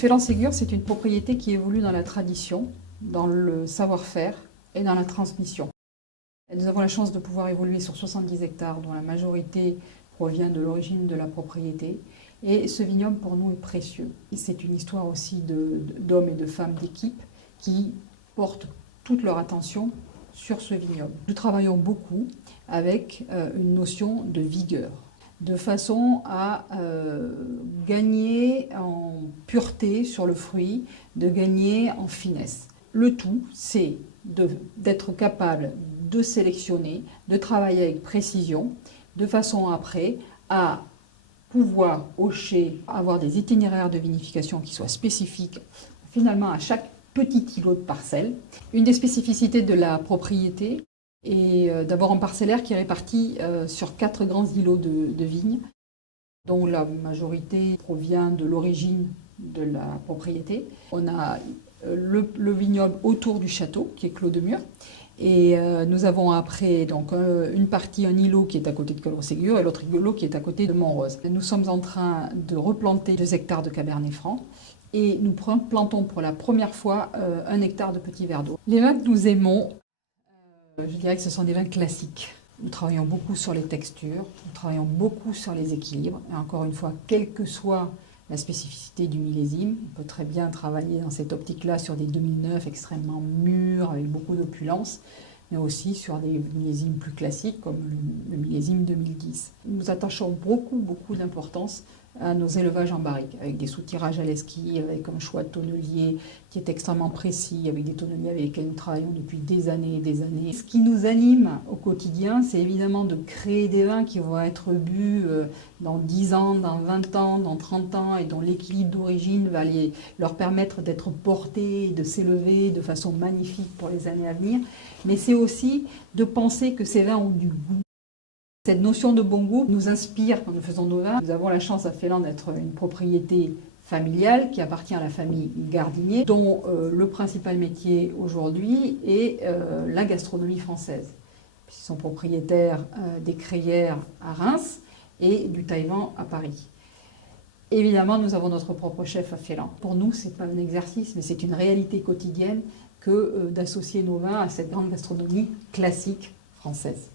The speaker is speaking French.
Féland-Ségur, c'est une propriété qui évolue dans la tradition, dans le savoir-faire et dans la transmission. Et nous avons la chance de pouvoir évoluer sur 70 hectares, dont la majorité provient de l'origine de la propriété. Et ce vignoble, pour nous, est précieux. C'est une histoire aussi d'hommes et de femmes d'équipe qui portent toute leur attention sur ce vignoble. Nous travaillons beaucoup avec une notion de vigueur, de façon à gagner en pureté sur le fruit, de gagner en finesse. Le tout, c'est d'être capable de sélectionner, de travailler avec précision, de façon après à pouvoir hocher, avoir des itinéraires de vinification qui soient spécifiques finalement à chaque petit îlot de parcelle. Une des spécificités de la propriété est d'abord un parcellaire qui est réparti sur 4 grands îlots de vignes, dont la majorité provient de l'origine de la propriété. On a le vignoble autour du château, qui est Clos de Mur. Et nous avons après donc, une partie, un îlot qui est à côté de Féland-Ségur et l'autre îlot qui est à côté de Montrose. Nous sommes en train de replanter 2 hectares de Cabernet Franc et nous plantons pour la première fois 1 hectare de petits verres d'eau. Les vins que nous aimons, je dirais que ce sont des vins classiques. Nous travaillons beaucoup sur les textures, nous travaillons beaucoup sur les équilibres. Et encore une fois, quelle que soit la spécificité du millésime, on peut très bien travailler dans cette optique-là sur des 2009 extrêmement mûrs, avec beaucoup d'opulence, mais aussi sur des millésimes plus classiques, comme le millésime 2010. Nous attachons beaucoup d'importance à nos élevages en barrique, avec des soutirages à l'esquille, avec un choix de tonnelier qui est extrêmement précis, avec des tonneliers avec lesquels nous travaillons depuis des années et des années. Ce qui nous anime au quotidien, c'est évidemment de créer des vins qui vont être bu dans 10 ans, dans 20 ans, dans 30 ans, et dont l'équilibre d'origine va leur permettre d'être portés et de s'élever de façon magnifique pour les années à venir. Mais c'est aussi de penser que ces vins ont du goût. Cette notion de bon goût nous inspire quand nous faisons nos vins. Nous avons la chance à Féland d'être une propriété familiale qui appartient à la famille Gardinier, dont le principal métier aujourd'hui est la gastronomie française. Ils sont propriétaires des Crayères à Reims et du Taïwan à Paris. Évidemment, nous avons notre propre chef à Féland. Pour nous, ce n'est pas un exercice, mais c'est une réalité quotidienne que d'associer nos vins à cette grande gastronomie classique française.